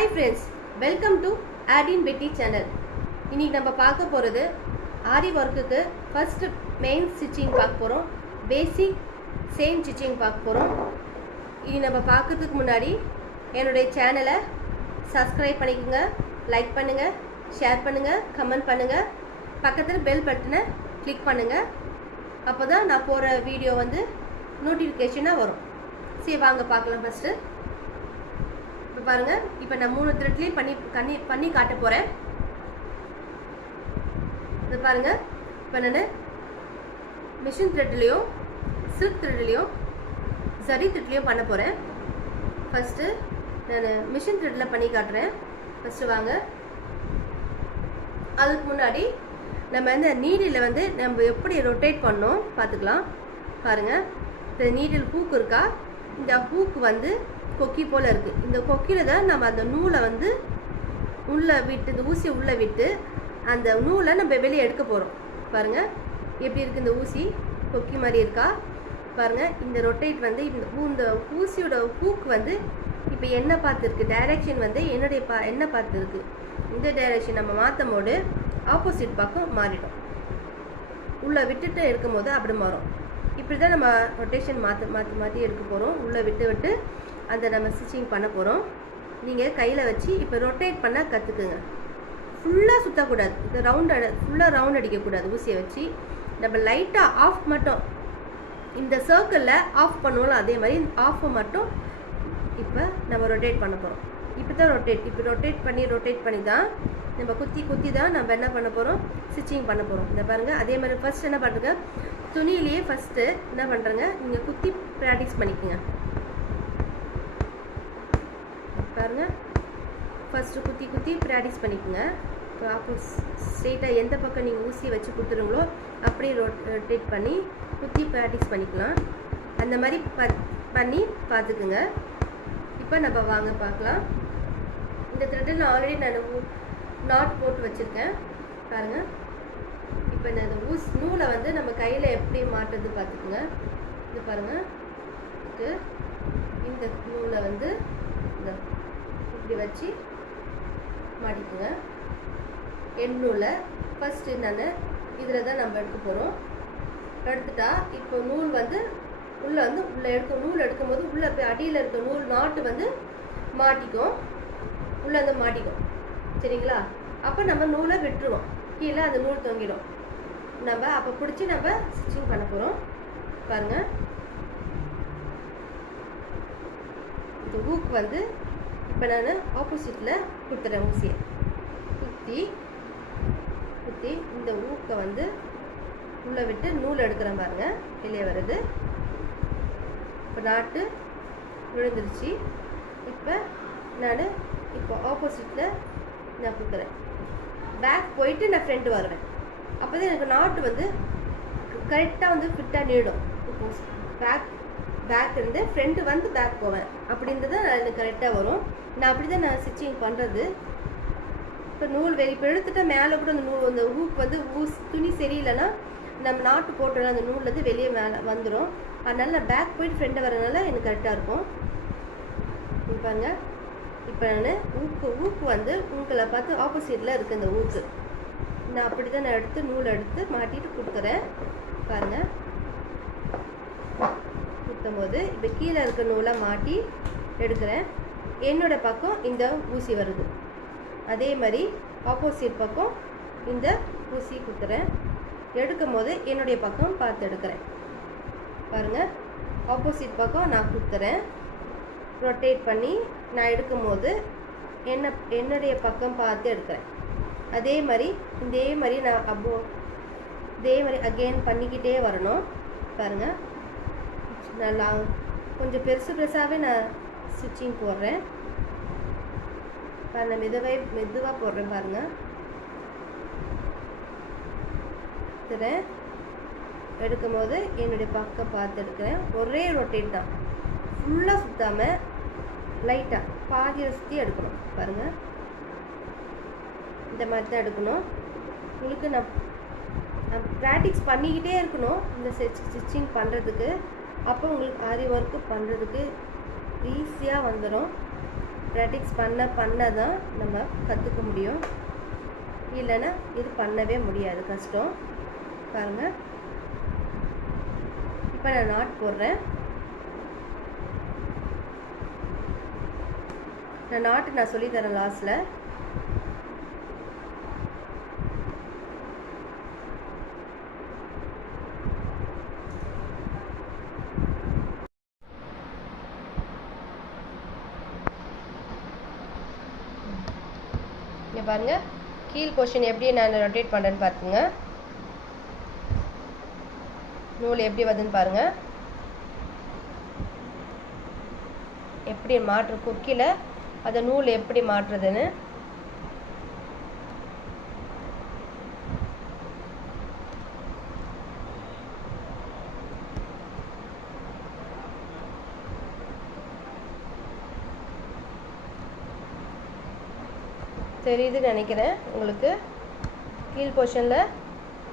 Hi friends, welcome to Adin Betty channel. இன்னைக்கு நம்ம பார்க்க போகிறது ஆரி ஒர்க்குக்கு ஃபர்ஸ்ட் மெயின் ஸ்டிச்சிங் பார்க்க போகிறோம். பேசிக் சேம் ஸ்டிச்சிங் பார்க்க போகிறோம். இது நம்ம பார்க்கறதுக்கு முன்னாடி என்னுடைய சேனலை சப்ஸ்கிரைப் பண்ணிக்கோங்க, லைக் பண்ணுங்கள், ஷேர் பண்ணுங்கள், கமெண்ட் பண்ணுங்கள், பக்கத்தில் பெல் பட்டனை கிளிக் பண்ணுங்கள். அப்போ தான் நான் போகிற வீடியோ வந்து நோட்டிஃபிகேஷனாக வரும். சரி வாங்க பார்க்கலாம். ஃபஸ்ட்டு இப்போ பாருங்கள், இப்போ நான் 3 த்ரெட்லேயும் பண்ணி காட்ட போகிறேன். இது பாருங்கள், இப்போ நான் மிஷின் த்ரெட்லேயும் சில்க் த்ரெட்லேயும் சரி த்ரெட்லேயும் பண்ண போகிறேன். ஃபஸ்ட்டு நான் மிஷின் த்ரெட்டில் பண்ணி காட்டுறேன். ஃபஸ்ட்டு வாங்க. அதுக்கு முன்னாடி நம்ம இந்த நீடில் வந்து நம்ம எப்படி ரொட்டேட் பண்ணோம் பார்த்துக்கலாம். பாருங்கள், இந்த நீடில் ஹூக் இருக்கா, இந்த ஹூக் வந்து கொக்கி போல் இருக்குது. இந்த கொக்கியில் தான் நம்ம அந்த நூலை வந்து உள்ளே விட்டு, இந்த ஊசியை உள்ளே விட்டு அந்த நூலை நம்ம வெளியே எடுக்க போகிறோம். பாருங்கள் எப்படி இருக்குது, இந்த ஊசி கொக்கி மாதிரி இருக்கா பாருங்கள். இந்த ரொட்டேட் வந்து இந்த ஊசியோட ஹூக் வந்து இப்போ என்ன பார்த்துருக்கு, டைரெக்ஷன் வந்து என்ன பார்த்துருக்கு. இந்த டைரெக்ஷன் நம்ம மாற்றும் போது ஆப்போசிட் பக்கம் மாறிடும். உள்ளே விட்டுட்டு எடுக்கும் போது அப்படி மாறும். இப்படி தான் நம்ம ரொட்டேஷன் மாற்றி எடுக்க போகிறோம். உள்ளே விட்டு அந்த நம்ம ஸ்டிச்சிங் பண்ண போகிறோம். நீங்கள் கையில் வச்சு இப்போ ரொட்டேட் பண்ண கற்றுக்குங்க. ஃபுல்லாக சுற்றக்கூடாது, இந்த ஃபுல்லாக ரவுண்ட் அடிக்கக்கூடாது. ஊசியை வச்சு நம்ம லைட்டாக ஆஃப் மட்டும், இந்த சர்க்கிளில் ஆஃப் பண்ணுவோம்ல அதே மாதிரி ஆஃபை மட்டும் இப்போ நம்ம ரொட்டேட் பண்ண போகிறோம். இப்போ தான் ரொட்டேட் பண்ணி தான் நம்ம குத்தி தான் நம்ம என்ன பண்ண போகிறோம், ஸ்டிச்சிங் பண்ண போகிறோம். இந்த பாருங்கள், அதே மாதிரி ஃபஸ்ட் என்ன பண்ணுறங்க, துணியிலேயே ஃபஸ்ட்டு என்ன பண்ணுறங்க, நீங்கள் குத்தி ப்ராக்டிஸ் பண்ணிக்கோங்க. பாருங்கள், ஃபஸ்ட்டு குத்தி ப்ராக்டிஸ் பண்ணிக்கோங்க. இப்போ அப்போ ஸ்ட்ரெயிட்டாக எந்த பக்கம் நீங்கள் ஊசியை வச்சு கொடுத்துருங்களோ அப்படியே ரொட்டேட் பண்ணி குத்தி ப்ராக்டிஸ் பண்ணிக்கலாம். அந்த மாதிரி பண்ணி பார்த்துக்குங்க. இப்போ நம்ம வாங்க பார்க்கலாம். இந்த த்ரெட்டில் நான் ஆல்ரெடி நாட் போட்டு வச்சுருக்கேன். பாருங்கள், இப்போ இந்த நூலை வந்து நம்ம கையில் எப்படி மாட்டுறது பார்த்துக்குங்க. இது பாருங்கள், இந்த நூலை வந்து இந்த இப்படி வச்சு மாட்டிக்குங்க. எண் நூலை ஃபஸ்ட்டு நான் இதில் தான் நம்ம எடுக்க போகிறோம். எடுத்துட்டா இப்போ நூல் வந்து உள்ளே நூல் எடுக்கும்போது உள்ளே போய் அடியில் இருக்க நூல் நாட்டு வந்து மாட்டிக்கும், உள்ளே வந்து மாட்டிக்கும். சரிங்களா? அப்போ நம்ம நூலை விட்டுருவோம், கீழே அந்த நூல் தொங்கிடும். நம்ம அப்போ பிடிச்சி நம்ம ஸ்டிச்சிங் பண்ண போகிறோம். பாருங்கள், இந்த ஹூக் வந்து இப்போ நான் ஆப்போசிட்டில் கொடுத்துறேன். ஊசியை குத்தி இந்த ஹூக்கை வந்து உள்ளே விட்டு நூல் எடுக்கிறேன். பாருங்கள், வெளியே வருது. இப்போ நாட்டு விழுந்துருச்சு. இப்போ நான் ஆப்போசிட்டில் நான் கொடுக்குறேன். பேக் போயிட்டு நான் ஃப்ரண்ட் வருவேன். அப்போ தான் எனக்கு நாட்டு வந்து கரெக்டாக வந்து ஃபிட்டாக நீடும். இப்போ பேக் இருந்து ஃப்ரண்ட்டு வந்து பேக் போவேன். அப்படின்றது தான் எனக்கு கரெக்டாக வரும். நான் அப்படி தான் நான் ஸ்டிச்சிங் பண்ணுறது. இப்போ நூல் இப்போ எடுத்துட்டா மேலே கூட அந்த ஹூக் வந்து துணி சரியில்லைன்னா நம்ம நாட்டு போட்டோம்னா அந்த நூல்லேருந்து வெளியே மேலே வந்துடும். அதனால நான் பேக் போயிட்டு ஃப்ரெண்டை வரனால எனக்கு கரெக்டாக இருக்கும். பாருங்க, இப்போ நான் ஊக்கு வந்து உங்களை பார்த்து ஆப்போசிட்டில் இருக்குது இந்த ஊக்கு. நான் அப்படி தான் நான் நூலை எடுத்து மாட்டிட்டு கொடுக்குறேன். பாருங்கள், குத்தும் போது இப்போ கீழே இருக்க நூலை மாட்டி எடுக்கிறேன். என்னோட பக்கம் இந்த ஊசி வருது. அதே மாதிரி ஆப்போசிட் பக்கம் இந்த ஊசி குத்துறேன். எடுக்கும் போது என்னுடைய பக்கம் பார்த்து எடுக்கிறேன். பாருங்கள், ஆப்போசிட் பக்கம் நான் குத்துறேன். ரொட்டேட் பண்ணி நான் எடுக்கும் போது என்னுடைய பக்கம் பார்த்து எடுக்கிறேன். அதே மாதிரி நான் இதே மாதிரி அகெயின் பண்ணிக்கிட்டே வரணும். பாருங்கள், நல்லா கொஞ்சம் பெருசாகவே நான் ஸ்டிச்சிங் போடுறேன். பாருங்கள், மெதுவாக போடுறேன். பாருங்கள், எடுக்கும் போது என்னுடைய பக்கம் பார்த்து எடுக்கிறேன். ஒரே ரொட்டேட் தான், ஃபுல்லாக சுற்றாமல் லைட்டாக பாதியை சுற்றி எடுக்கணும். பாருங்கள், இந்த மாதிரி தான் எடுக்கணும். உங்களுக்கு நான் ப்ராக்டிஸ் பண்ணிக்கிட்டே இருக்கணும் இந்த ஸ்டிச்சிங் பண்ணுறதுக்கு. அப்போ உங்களுக்கு ஆரி ஒர்க்கு பண்ணுறதுக்கு ஈஸியாக வந்துடும். ப்ராக்டிஸ் பண்ண தான் நம்ம கற்றுக்க முடியும். இல்லைன்னா இது பண்ணவே முடியாது, கஷ்டம். பாருங்கள், இப்போ நான் நாட் போடுறேன். நான் நாட்டு நான் சொல்லித்தரேன் லாஸ்ட்டில். இங்கே பாருங்கள், கீழ் போர்ஷன் எப்படி நான் ரொட்டேட் பண்ணுறேன்னு பார்த்துங்க. நூல் எப்படி வருதுன்னு பாருங்கள். எப்படி மாற்று கொக்கியில் அதை நூல் எப்படி மாற்றுறதுன்னு. தெரியுதுன்னு நினைக்கிறேன் உங்களுக்கு. கீழ் போர்ஷனில்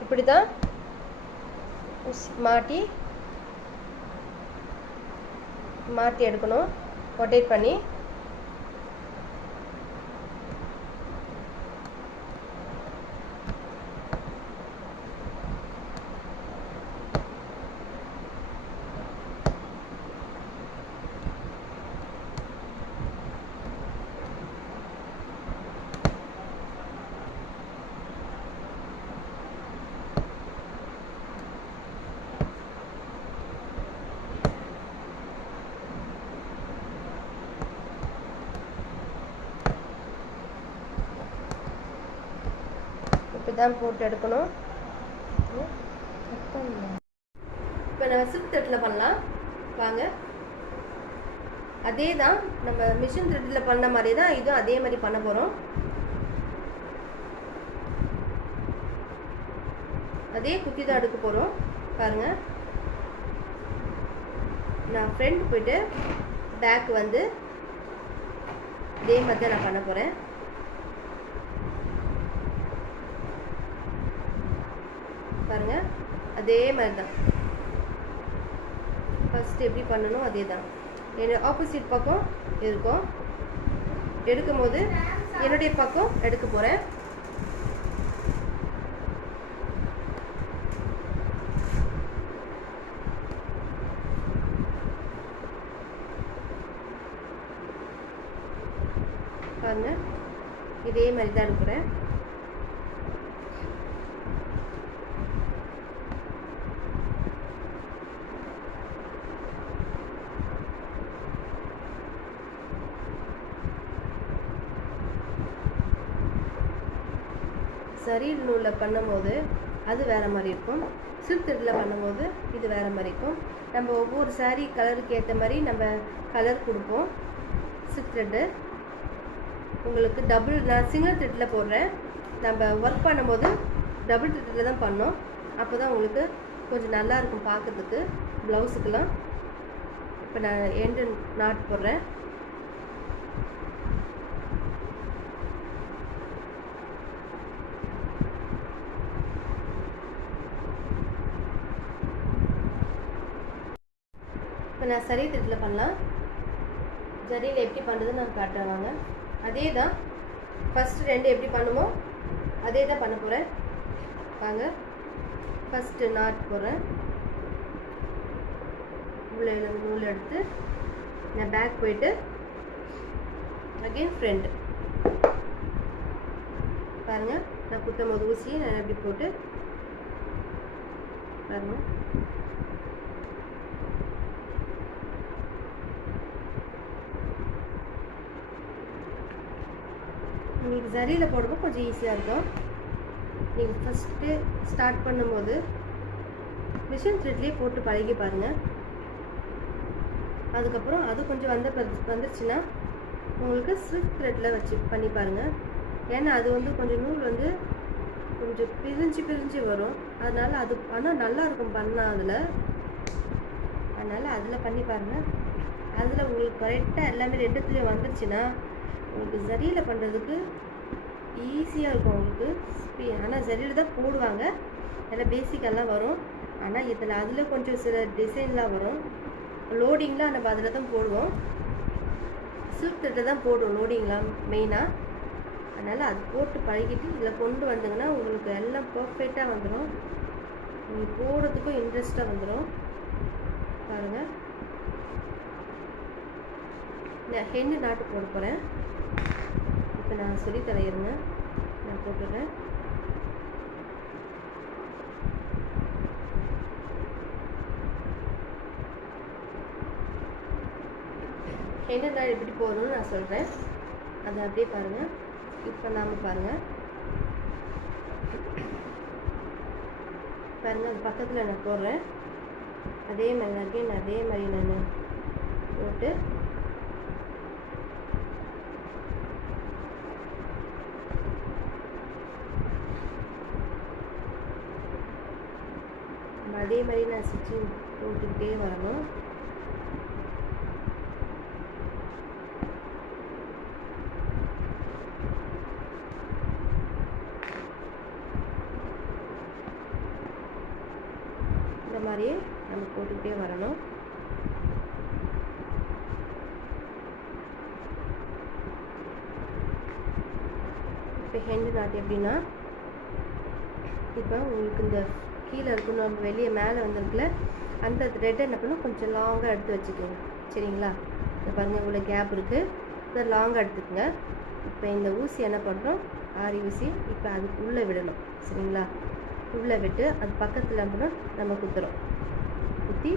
இப்படி தான் மாட்டி எடுக்கணும், ரொட்டேட் பண்ணி. இப்படி தான் போட்டு எடுக்கணும். இப்போ நம்ம சில்க் த்ரெட்டில் பண்ணலாம் வாங்க. அதே தான் நம்ம மிஷின் த்ரெட்டில் பண்ண மாதிரி தான் இதுவும் அதே மாதிரி பண்ண போகிறோம். அதே குத்தி தான் எடுக்க போகிறோம். பாருங்கள், நான் ஃப்ரண்ட் போய்ட்டு பேக் வந்து இதே மாதிரி தான் நான் பண்ண போகிறேன். பாருங்கள், அதே மாதிரி தான் ஃபஸ்ட்டு எப்படி பண்ணணும் அதே தான். என்னோட ஆப்போசிட் பக்கம் இருக்கும், எடுக்கும் போது என்னுடைய பக்கம் எடுக்க போகிறேன். பாருங்கள், இதே மாதிரி தான் எடுக்கிறேன். சரி நூலில் பண்ணும்போது அது வேறு மாதிரி இருக்கும், சில்க் த்ரெட்டில் பண்ணும்போது இது வேறு மாதிரி இருக்கும். நம்ம ஒவ்வொரு சாரீ கலருக்கு ஏற்ற மாதிரி நம்ம கலர் கொடுப்போம். சில்க் த்ரெட்டு உங்களுக்கு டபுள், நான் சிங்கிள் த்ரெட்டில் போடுறேன். நம்ம ஒர்க் பண்ணும்போது டபுள் த்ரெட்டில் தான் பண்ணோம். அப்போ தான் உங்களுக்கு கொஞ்சம் நல்லாயிருக்கும் பார்க்குறதுக்கு ப்ளவுஸுக்கெல்லாம். இப்போ நான் எண்டு நாட் போடுறேன். இப்போ நான் சரி த்ரெட்டில் பண்ணலாம். ஜரியில் எப்படி பண்ணுறதுன்னு நான் காட்டுறேன் வாங்க. அதே தான் ஃபஸ்ட்டு ரெண்டு எப்படி பண்ணுமோ அதே தான் பண்ண போகிறேன் வாங்க. ஃபஸ்ட்டு நாட் போடுறேன். உள்ளே நூல் எடுத்து நான் பேக் போயிட்டு அகெயின் ஃப்ரண்ட். பாருங்கள், நான் குத்தும் போது ஊசியை நான் எப்படி போட்டு பாருங்கள். உங்களுக்கு ஜரியில் போடும்போது கொஞ்சம் ஈஸியாக இருக்கும். நீங்கள் ஃபஸ்ட்டு ஸ்டார்ட் பண்ணும்போது மிஷின் த்ரெட்லேயே போட்டு பழகி பாருங்கள். அதுக்கப்புறம் அது கொஞ்சம் வந்துருச்சுன்னா உங்களுக்கு சில்க் த்ரெட்டில் வச்சு பண்ணி பாருங்கள். ஏன்னா அது வந்து கொஞ்சம் நூல் வந்து கொஞ்சம் பிரிஞ்சு வரும். அதனால் அது ஆனால் நல்லாயிருக்கும் பண்ணால் அதனால் அதில் பண்ணி பாருங்கள். அதில் உங்களுக்கு கரெக்டாக எல்லாமே ரெண்டுத்துலேயும் வந்துருச்சுன்னா உங்களுக்கு ஜரியில் பண்ணுறதுக்கு ஈஸியாக இருக்கும் உங்களுக்கு. ஆனால் ஜரியில் தான் போடுவாங்க, எல்லாம் பேசிக்கெல்லாம் வரும். ஆனால் இதில் அதில் கொஞ்சம் சில டிசைன்லாம் வரும். லோடிங்லாம் நம்ம அதில் தான் போடுவோம். சில்க் த்ரெட்டை தான் போடும் லோடிங்களா மெயினாக. அதனால் அது போட்டு பழகிட்டு இதில் கொண்டு வந்தீங்கன்னா உங்களுக்கு எல்லாம் பர்ஃபெக்டாக வந்துடும். நீங்கள் போடுறதுக்கும் இன்ட்ரெஸ்ட்டாக வந்துடும். பாருங்கள், நான் ஹெண்டு நாட்டு போட போகிறேன். இப்போ நான் சொல்லி தரையிருங்க, நான் போட்டுடுறேன். ஹெண்டு நாட் எப்படி போடணும்னு நான் சொல்கிறேன், அதை அப்படியே பாருங்கள். இப்போ நாம் பாருங்கள் அது பக்கத்தில் நான் போடுறேன். அதே மாதிரி அகைன் அதே மாதிரி நான் போட்டு அதே மாதிரி நான் ஸ்டிச்சிங் போட்டுக்கிட்டே வரணும். இந்த மாதிரியே நம்ம போட்டுக்கிட்டே வரணும். இப்போ ஹெண்டு நாட் எப்படின்னா, இப்போ உங்களுக்கு இந்த கீழே இருக்கணும், நம்ம வெளியே மேலே வந்துருக்குல அந்த த்ரெட்டை என்ன பண்ணணும், கொஞ்சம் லாங்காக எடுத்து வச்சுக்கோங்க. சரிங்களா? இப்போ பாருங்கள் இவ்வளோ கேப் இருக்குது, இதை லாங்காக எடுத்துக்கோங்க. இப்போ இந்த ஊசி என்ன பண்ணுறோம், ஆரி ஊசி, இப்போ அதுக்கு உள்ளே விடணும். சரிங்களா? உள்ளே விட்டு அது பக்கத்தில் என்ன நம்ம குத்துறோம். குத்தி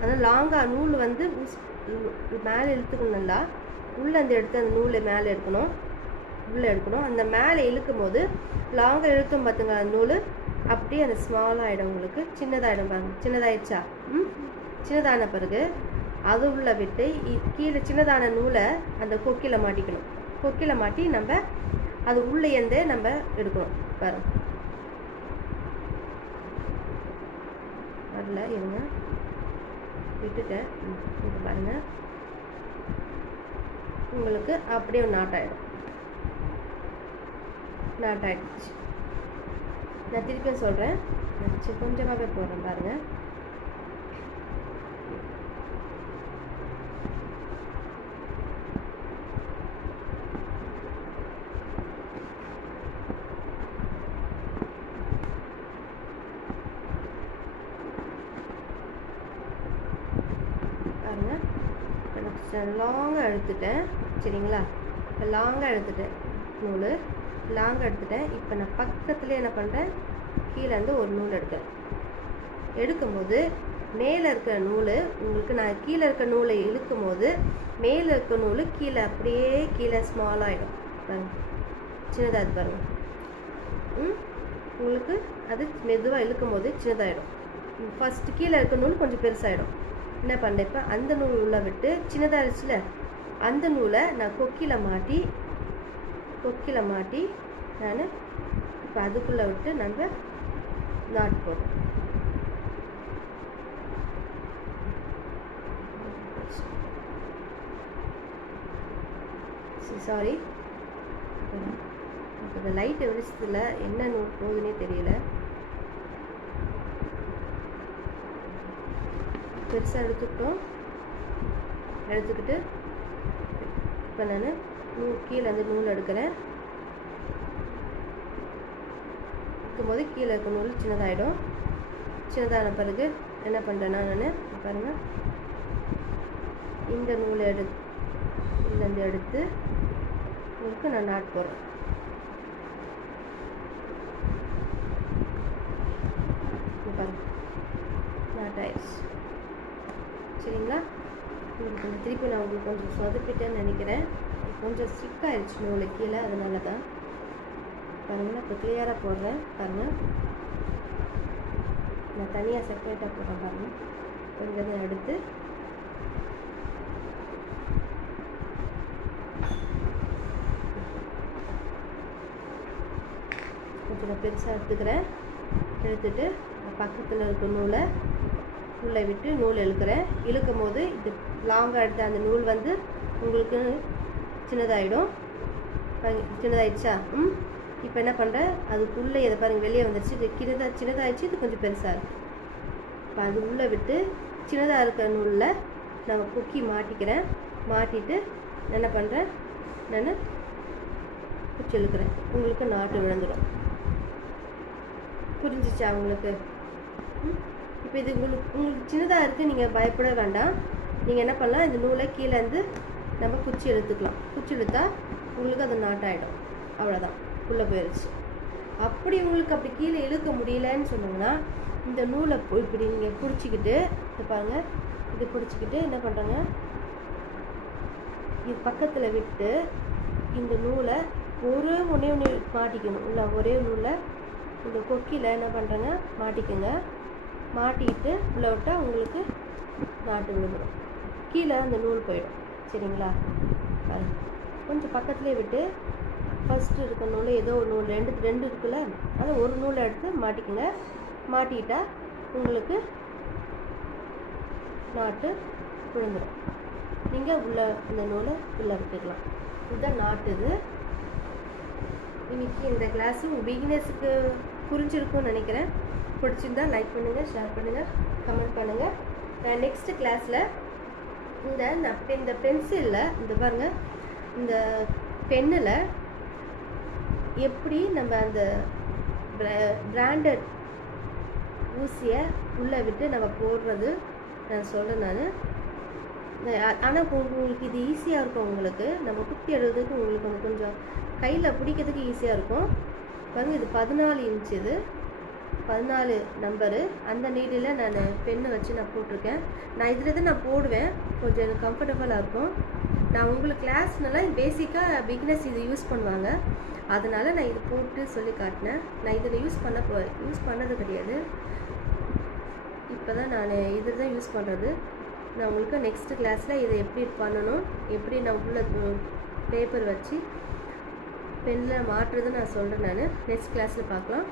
ஆனால் லாங்காக நூல் வந்து ஊசி மேலே இழுத்துக்கணும். நல்லா உள்ளே அந்த எடுத்து அந்த நூலை மேலே எடுக்கணும், உள்ளே எடுக்கணும். அந்த மேலே இழுக்கும் போது லாங்காக இழுக்கும் பார்த்துங்க, அந்த நூல் அப்படியே அந்த ஸ்மாலாகிடும், உங்களுக்கு சின்னதாகிடும். பாருங்கள் சின்னதாகிடுச்சா? சின்னதான பிறகு அது உள்ளே விட்டு கீழே சின்னதான நூலை அந்த கொக்கியில் மாட்டிக்கணும். கொக்கியில் மாட்டி நம்ம அது உள்ளே இருந்து நம்ம எடுக்கணும். பாருங்கள் வரல, இருங்க விட்டுட்டேன். இது பாருங்கள் உங்களுக்கு அப்படியே நாட் ஆகிடும். நாட் ஆகிடுச்சு. நான் திருப்பியும் சொல்கிறேன், கொஞ்சமாகவே போடுறேன் பாருங்கள். பாருங்கள் லாங்காக எடுத்துட்டேன். சரிங்களா? இப்போ லாங்காக எடுத்துட்டேன், நூல் லாங்காக எடுத்துட்டேன். இப்போ நான் பக்கத்துலேயே என்ன பண்ணுறேன், கீழே இருந்து ஒரு நூல் எடுக்கிறேன். எடுக்கும்போது மேலே இருக்கிற நூல் உங்களுக்கு, நான் கீழே இருக்க நூலை இழுக்கும் போது மேலே இருக்க நூல் கீழே அப்படியே கீழே ஸ்மாலாகிடும். பாருங்கள் சின்னதாக பாருங்கள். உங்களுக்கு அது மெதுவாக இழுக்கும் போது சின்னதாகிடும். ஃபஸ்ட்டு கீழே இருக்க நூல் கொஞ்சம் பெருசாகிடும். என்ன பண்ணேன், இப்போ அந்த நூல் உள்ளே விட்டு சின்னதாக இருந்துச்சுல அந்த நூலை நான் கொக்கியில் மாட்டி நான் இப்போ அதுக்குள்ளே விட்டு நம்ம நாட் போடுறோம். சாரி, இப்போ லைட் வெளிச்சத்தில் என்ன நூல் போகுதுன்னே தெரியல. பெருசாக எடுத்துக்கிட்டு இப்போ நான் கீழே வந்து நூல் எடுக்கிறேன். இருக்கும்போது கீழே இருக்க நூல் சின்னதாகிடும். சின்னதான பிறகு என்ன பண்ணுறேன்னா, நான் பாருங்கள் இந்த நூலை இதுலேருந்து எடுத்து உங்களுக்கு நான் நாட் போடுறேன். பாருங்கள் நாட் ஆயிடுச்சு. சரிங்களா? உங்களுக்கு திருப்பி நான் உங்களுக்கு கொஞ்சம் சொதப்பிட்டேன்னு நினைக்கிறேன். கொஞ்சம் ஸ்டிக் ஆயிடுச்சு நூலை கீழே, அதனால தான். பாருங்கள் இப்போ கிளியராக போடுறேன். பாருங்கள் நான் தனியாக செப்பரேட்டாக போடுறேன். பாருங்கள் கொஞ்சம் தான் எடுத்து கொஞ்சம் பெருசாக எடுத்துட்டு பக்கத்தில் இருக்க நூலை உள்ளே விட்டு நூல் இழுக்கிறேன். இழுக்கும் போது இது லாங்காக எடுத்த அந்த நூல் வந்து உங்களுக்கு சின்னதாகிடுச்சா? இப்போ என்ன பண்ணுறேன், அதுக்குள்ளே இதை பாருங்கள் வெளியே வந்துடுச்சு. இது சின்னதாகிடுச்சு, இது கொஞ்சம் பெருசாக இருக்குது. இப்போ அது உள்ளே விட்டு சின்னதாக இருக்கிற நூலில் நான் கொக்கி மாட்டிக்கிறேன். மாட்டிட்டு என்ன பண்ணுறேன், நான் குச்சி இழுக்கிறேன். உங்களுக்கு நாட்டு விழுந்துடும். புரிஞ்சிச்சா உங்களுக்கு? இப்போ இது உங்களுக்கு சின்னதாக இருக்குது, நீங்கள் பயப்பட வேண்டாம். நீங்கள் என்ன பண்ணலாம், இந்த நூலை கீழே இருந்து நம்ம குச்சி இழுத்துக்கலாம். குச்சி இழுத்தா உங்களுக்கு அது நாட்டாயிடும். அவ்வளோதான், உள்ளே போயிடுச்சு. அப்படி உங்களுக்கு அப்படி கீழே இழுக்க முடியலன்னு சொன்னோம்னா இந்த நூலை இப்படி நீங்கள் பிடிச்சிக்கிட்டு, இது பாருங்கள், இது பிடிச்சிக்கிட்டு என்ன பண்ணுறாங்க, இது பக்கத்தில் விட்டு இந்த நூலை ஒரே ஒன்று மாட்டிக்கணும். இல்லை, ஒரே நூலை இந்த கொக்கியில் என்ன பண்ணுறாங்க மாட்டிக்கோங்க. மாட்டிக்கிட்டு உள்ள விட்டால் உங்களுக்கு நாட்டு விழுந்துடும். கீழே அந்த நூல் போயிடும். சரிங்களா? பாருங்கள், கொஞ்சம் பக்கத்துலேயே விட்டு ஃபஸ்ட்டு இருக்க நூல் ஏதோ ஒரு நூல் ரெண்டு இருக்குல்ல, அதை ஒரு நூலை எடுத்து மாட்டிக்கோங்க. மாட்டிக்கிட்டா உங்களுக்கு நாட்டு விழுந்துடும். நீங்கள் உள்ளே இந்த நூலை உள்ளே விட்டுக்கலாம். இதுதான் நாட்டு. இது இன்றைக்கி இந்த கிளாஸ் உங்கள் பிகினர்ஸுக்கு புரிஞ்சிருக்கும்னு நினைக்கிறேன். பிடிச்சிருந்தா லைக் பண்ணுங்கள், ஷேர் பண்ணுங்கள், கமெண்ட் பண்ணுங்கள். நான் நெக்ஸ்ட்டு கிளாஸில் இந்த பென்சிலில் இந்த பாருங்கள், இந்த பென்னில் எப்படி நம்ம அந்த பிராண்டட் ஊசியை உள்ளே விட்டு நம்ம போடுறது நான் சொல்கிறேன். ஆனால் உங்களுக்கு இது ஈஸியாக இருக்கும். உங்களுக்கு நம்ம குத்தி எழுதுறதுக்கு உங்களுக்கு கொஞ்சம் கையில் பிடிக்கிறதுக்கு ஈஸியாக இருக்கும். பாருங்கள், இது 14 இன்ச், இது 14 நம்பரு. அந்த நீடில் நான் பெண்ணை வச்சு நான் போட்டிருக்கேன். நான் இதில் தான் நான் போடுவேன், கொஞ்சம் எனக்கு கம்ஃபர்டபுளாக இருக்கும். நான் உங்களுக்கு கிளாஸ்னால பேசிக்காக பிகினர்ஸ் இது யூஸ் பண்ணுவாங்க, அதனால் நான் இது போட்டு சொல்லி காட்டினேன். நான் இதில் யூஸ் பண்ணது கிடையாது. இப்போ தான் நான் இதில் தான் யூஸ் பண்ணுறது. நான் உங்களுக்கு நெக்ஸ்ட்டு கிளாஸில் இதை எப்படி பண்ணணும், எப்படி நான் உள்ள பேப்பர் வச்சு பெண்ணில் மாட்டுறது நான் சொல்கிறேன். நான் நெக்ஸ்ட் கிளாஸில் பார்க்கலாம்.